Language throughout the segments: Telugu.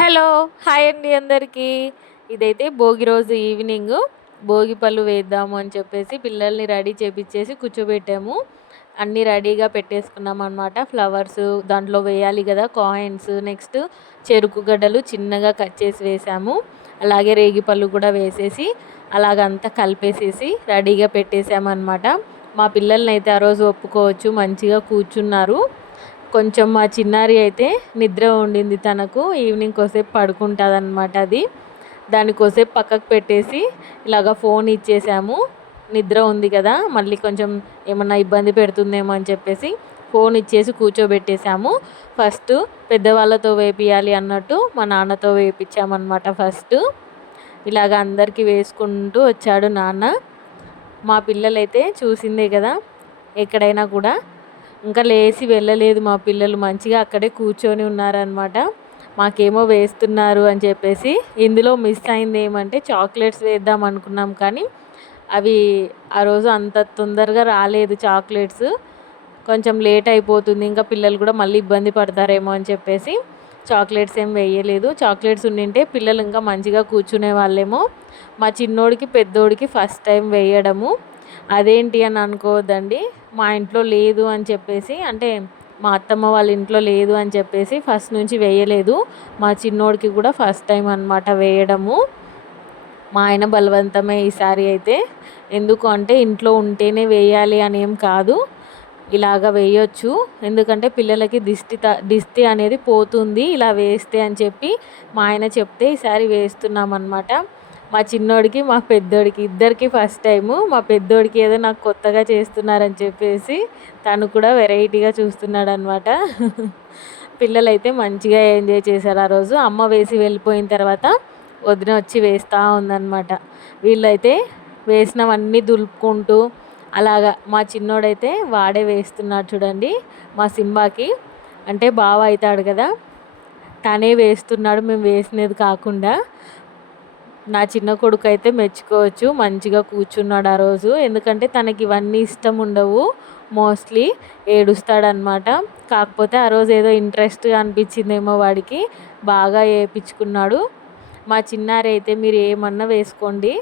హలో! హాయ్ అండి అందరికీ. ఇదైతే భోగి రోజు ఈవినింగు. భోగి పళ్ళు వేద్దాము అని చెప్పేసి పిల్లల్ని రెడీ చేపిచ్చేసి కూర్చోబెట్టాము. అన్నీ రెడీగా పెట్టేసుకున్నామనమాట. ఫ్లవర్సు దాంట్లో వేయాలి గదా! కాయిన్స్, నెక్స్ట్ చెరుకు గడ్డలు చిన్నగా కట్ చేసి వేసాము. అలాగే రేగిపళ్ళు కూడా వేసేసి అలాగంతా కలిపేసేసి రెడీగా పెట్టేసామనమాట. మా పిల్లలనైతే ఆ రోజు ఒప్పుకోవచ్చు. మంచిగా కూర్చున్నారు. కొంచెం మా చిన్నారి అయితే నిద్ర ఉండింది తనకు. ఈవినింగ్ కోసేపు పడుకుంటుందన్నమాట అది. దాన్ని కోసేపు పక్కకు పెట్టేసి ఇలాగ ఫోన్ ఇచ్చేసాము. నిద్ర ఉంది కదా, మళ్ళీ కొంచెం ఏమన్నా ఇబ్బంది పెడుతుందేమో అని చెప్పేసి ఫోన్ ఇచ్చేసి కూర్చోబెట్టేసాము. ఫస్ట్ పెద్దవాళ్ళతో వేపియాలి అన్నట్టు మా నాన్నతో వేయించామన్నమాట ఫస్ట్. ఇలాగ అందరికీ వేసుకుంటూ వచ్చాడు నాన్న. మా పిల్లలైతే చూసిందే కదా, ఎక్కడైనా కూడా ఇంకా లేచి వెళ్ళలేదు మా పిల్లలు. మంచిగా అక్కడే కూర్చొని ఉన్నారనమాట. మాకేమో వేస్తున్నారు అని చెప్పేసి. ఇందులో మిస్ అయింది ఏమంటే చాక్లెట్స్ వేద్దాం అనుకున్నాం, కానీ అవి ఆ రోజు అంత తొందరగా రాలేదు చాక్లెట్స్. కొంచెం లేట్ అయిపోతుంది, ఇంకా పిల్లలు కూడా మళ్ళీ ఇబ్బంది పడతారేమో అని చెప్పేసి చాక్లెట్స్ ఏం వేయలేదు. చాక్లెట్స్ ఉండింటే పిల్లలు ఇంకా మంచిగా కూర్చునే వాళ్ళేమో. మా చిన్నోడికి పెద్దోడికి ఫస్ట్ టైం వేయడము. అదేంటి అని అనుకోవద్దండి, మా ఇంట్లో లేదు అని చెప్పేసి, అంటే మా అత్తమ్మ వాళ్ళ ఇంట్లో లేదు అని చెప్పేసి ఫస్ట్ నుంచి వేయలేదు. మా చిన్నోడికి కూడా ఫస్ట్ టైం అనమాట వేయడము. మా ఆయన బలవంతమే ఈసారి అయితే. ఎందుకు అంటే ఇంట్లో ఉంటేనే వేయాలి అని ఏం కాదు, ఇలాగ వేయొచ్చు. ఎందుకంటే పిల్లలకి దిష్టి అనేది పోతుంది ఇలా వేస్తే అని చెప్పి మా ఆయన చెప్తే ఈసారి వేస్తున్నామన్నమాట. మా చిన్నోడికి మా పెద్దోడికి ఇద్దరికి ఫస్ట్ టైము. మా పెద్దోడికి ఏదో నాకు కొత్తగా చేస్తున్నారని చెప్పేసి తను కూడా వెరైటీగా చూస్తున్నాడనమాట. పిల్లలైతే మంచిగా ఎంజాయ్ చేశారు ఆ రోజు. అమ్మ వేసి వెళ్ళిపోయిన తర్వాత వదిన వచ్చి వేస్తూ ఉందన్నమాట. వీళ్ళైతే వేసినవన్నీ దులుపుకుంటూ అలాగా. మా చిన్నోడైతే వాడే వేస్తున్నాడు చూడండి. మా సింబాకి అంటే బావ అవుతాడు కదా, తనే వేస్తున్నాడు, మేము వేసినది కాకుండా. నా చిన్న కొడుకు అయితే మెచ్చుకోవచ్చు, మంచిగా కూర్చున్నాడు ఆ రోజు. ఎందుకంటే తనకి ఇవన్నీ ఇష్టం ఉండవు, మోస్ట్లీ ఏడుస్తాడనమాట. కాకపోతే ఆ రోజు ఏదో ఇంట్రెస్ట్గా అనిపించిందేమో వాడికి, బాగా వేయించుకున్నాడు. మా చిన్నారి అయితే మీరు ఏమన్నా వేసుకోండి,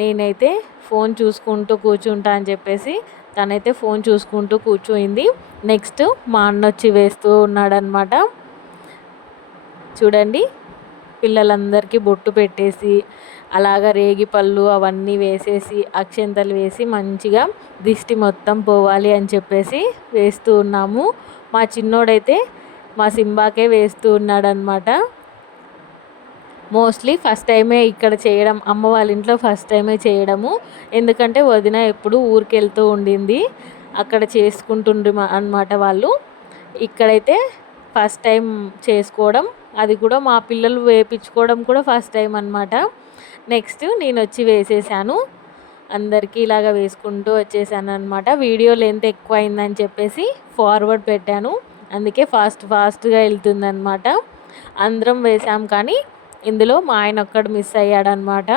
నేనైతే ఫోన్ చూసుకుంటూ కూర్చుంటా అని చెప్పేసి తనైతే ఫోన్ చూసుకుంటూ కూర్చోయింది. నెక్స్ట్ మా అన్న వచ్చి వేస్తూ ఉన్నాడనమాట. చూడండి, పిల్లలందరికీ బొట్టు పెట్టేసి అలాగ రేగిపళ్ళు అవన్నీ వేసేసి అక్షంతలు వేసి మంచిగా దిష్టి మొత్తం పోవాలి అని చెప్పేసి వేస్తూ ఉన్నాము. మా చిన్నోడైతే మా సింబాకే వేస్తూ ఉన్నాడనమాట. మోస్ట్లీ ఫస్ట్ టైమే ఇక్కడ చేయడం, అమ్మ వాళ్ళ ఇంట్లో ఫస్ట్ టైమే చేయడము. ఎందుకంటే వదిన ఎప్పుడు ఊరికి వెళ్తూ ఉండింది, అక్కడ చేసుకుంటుండ్రు అనమాట వాళ్ళు. ఇక్కడైతే ఫస్ట్ టైం చేసుకోవడం, అది కూడా మా పిల్లలు వేయించుకోవడం కూడా ఫస్ట్ టైం అనమాట. నెక్స్ట్ నేను వచ్చి వేసేసాను, అందరికీ ఇలాగ వేసుకుంటూ వచ్చేసాను అనమాట. వీడియో లెంత్ ఎక్కువ అయిందని చెప్పేసి ఫార్వర్డ్ పెట్టాను, అందుకే ఫాస్ట్గా వెళ్తుందనమాట. అందరం వేసాం, కానీ ఇందులో మా ఆయన ఒక్కడు మిస్ అయ్యాడనమాట.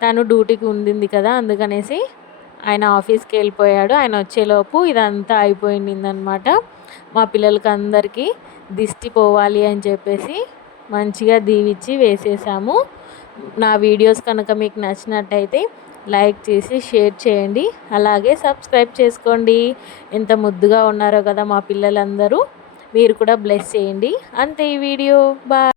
తను డ్యూటీకి ఉండింది కదా, అందుకనేసి ఆయన ఆఫీస్కి వెళ్ళిపోయాడు. ఆయన వచ్చేలోపు ఇదంతా అయిపోయిందనమాట. మా పిల్లలకి అందరికీ దిష్టి పోవాలి అని చెప్పేసి మంచిగా దీవిచ్చి వేసేసాము. నా వీడియోస్ కనుక మీకు నచ్చినట్టయితే లైక్ చేసి షేర్ చేయండి, అలాగే సబ్స్క్రైబ్ చేసుకోండి. ఎంత ముద్దుగా ఉన్నారో కదా మా పిల్లలందరూ, మీరు కూడా బ్లెస్ చేయండి. అంతే ఈ వీడియో. బాయ్.